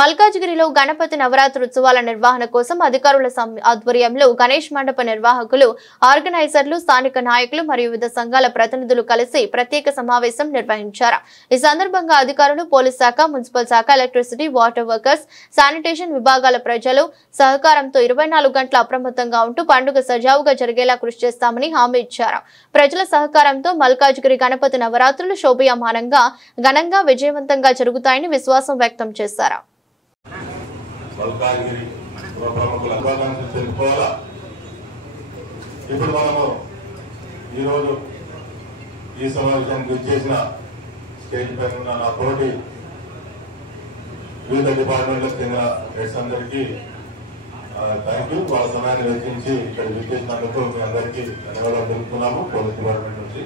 మల్కాజ్గిరిలో గణపతి నవరాత్రి ఉత్సవాల నిర్వహణ కోసం అధికారుల ఆధ్వర్యంలో గణేష్ మండప నిర్వాహకులు, ఆర్గనైజర్లు, స్థానిక నాయకులు మరియు వివిధ సంఘాల ప్రతినిధులు కలిసి ప్రత్యేక సమావేశం నిర్వహించారు. ఈ సందర్భంగా అధికారులు, పోలీస్ శాఖ, మున్సిపల్ శాఖ, ఎలక్ట్రిసిటీ, వాటర్ వర్కర్స్, శానిటేషన్ విభాగాల ప్రజలు సహకారంతో 24 గంటల అప్రమత్తంగా ఉంటూ పండుగ సజావుగా జరిగేలా కృషి చేస్తామని హామీ ఇచ్చారు. ప్రజల సహకారంతో మల్కాజ్గిరి గణపతి నవరాత్రులు శోభాయమానంగా, ఘనంగా, విజయవంతంగా జరుగుతాయని విశ్వాసం వ్యక్తం చేశారు. మల్కాజ్గిరి ప్రముఖుల అభినందనలు తెలుపుకోవాలా. ఇప్పుడు మనము ఈరోజు ఈ సమావేశానికి చేసిన స్టేజ్ పైన ఉన్న నా తోటి వివిధ డిపార్ట్మెంట్లకు చెందిన హెడ్స్ అందరికీ థ్యాంక్ యూ. వాళ్ళ సమయాన్ని వెచ్చించి ఇక్కడ విచ్చేసినందుకు మీ అందరికీ ధన్యవాదాలు తెలుపుతున్నాము. పోలీస్ డిపార్ట్మెంట్ నుంచి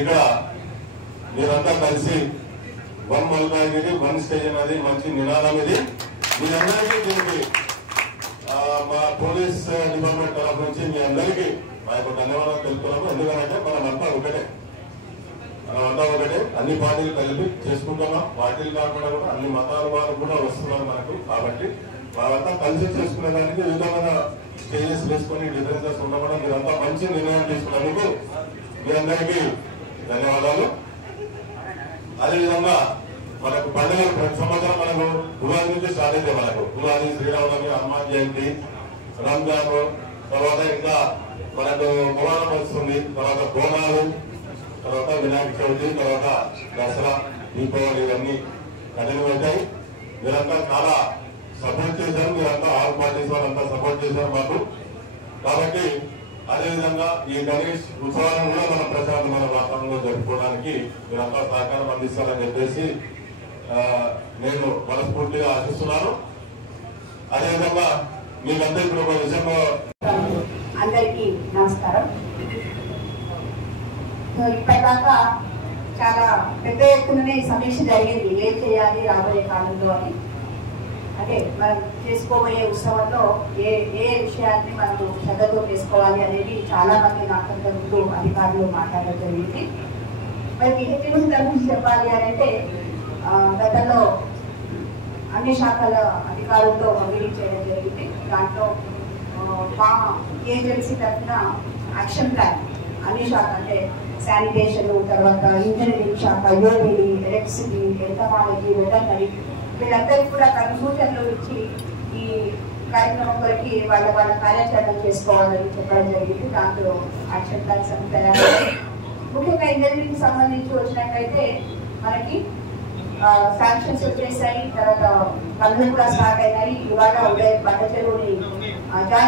ఇక్కడ మీరంతా కలిసి వన్ మల్కాజ్గిరి వన్ స్టేజ్ అనేది మంచి నినాదం. ఇది మీ అందరికీ దీనికి మా పోలీస్ డిపార్ట్మెంట్ తరఫు నుంచి మీ అందరికీ మా యొక్క ధన్యవాదాలు తెలుపుతున్నాము. ఎందుకంటే మనమంతా ఒకటే, అన్ని పార్టీలు కలిపి చేసుకుంటున్నాం. పార్టీలు కాకుండా కూడా అన్ని మతాల వారు కూడా వస్తున్నారు మనకు. కాబట్టి వాళ్ళంతా కలిసి చేసుకునేదానికి వివిధమైన స్టేజెస్ వేసుకొని డిఫరెన్సెస్ ఉండకుండా మీరంతా మంచి నిర్ణయం తీసుకున్నందుకు మీ అందరికీ ధన్యవాదాలు. అదేవిధంగా మనకు పండుగలు ప్రతి సంవత్సరం మనకు ఉగాది నుంచి స్టార్ట్ అయితే మనకు ఉగాది, శ్రీరామనవమి, హనుమాన్ జయంతి, రంజాన్, తర్వాత ఇంకా మనకు మొహరం వస్తుంది, తర్వాత బోనాలు, తర్వాత వినాయక చవితి, తర్వాత దసరా, దీపావళి, ఇవన్నీ కంటిన్యూ అవుతాయి. మీరంతా చాలా సపోర్ట్ చేశారు. మీరంతా ఆల్ పార్టీస్ వాళ్ళంతా సపోర్ట్ చేశారు మాకు. కాబట్టి అదేవిధంగా ఈ గణేష్ ఉత్సవాలను కూడా మన ప్రశాంతమైన వాతావరణంలో జరుపుకోవడానికి మీరంతా సహకారం అందిస్తారని చెప్పేసి నేను మనస్ఫూర్తిగా ఆశిస్తున్నాను. అదేవిధంగా మీకంతా ఇప్పుడు ఒక విషయంలో అందరికీ నమస్కారం. ఇప్పటిదాకా చాలా పెద్ద ఎత్తుననే సమీక్ష జరిగింది, ఏం చేయాలి రాబోయే కాలంలో అని. అంటే మనం చేసుకోబోయే ఉత్సవంలో ఏ ఏ విషయాన్ని మనం శ్రద్ధతో చేసుకోవాలి అనేది చాలా మంది నాకంటే ముందు అధికారులు మాట్లాడడం జరిగింది. మరి విహెచ్ఎంసీ తరఫు చెప్పాలి అని అంటే గతంలో అన్ని శాఖల అధికారులతో మీటింగ్ చేయడం జరిగింది. దాంట్లో మా ఏజెన్సీ తరఫున యాక్షన్ ప్లాన్ అన్ని శాఖ అంటే శానిటేషన్, తర్వాత ఇంజనీరింగ్ శాఖ, యూబీడీ, ఎలక్ట్రిసిటీ, ఎలక్ట్రానికీ, వెటర్నరీ వీళ్ళందరికీ కూడా సూచనలు ఇచ్చి ఈ కార్యక్రమం వరకు వాళ్ళ కార్యాచరణ చేసుకోవాలని చెప్పడం జరిగింది. దాంట్లో యాక్షన్ ప్లాన్స్ అన్ని తయారయ్యాయి. ముఖ్యంగా ఇంజనీరింగ్ సంబంధించి వచ్చినట్లయితే మనకి శాంక్షన్స్ వచ్చేసాయి, తర్వాత పనులు కూడా స్టార్ట్ అయినాయి. ఇవాళ బండ చెరువుని జాయిన్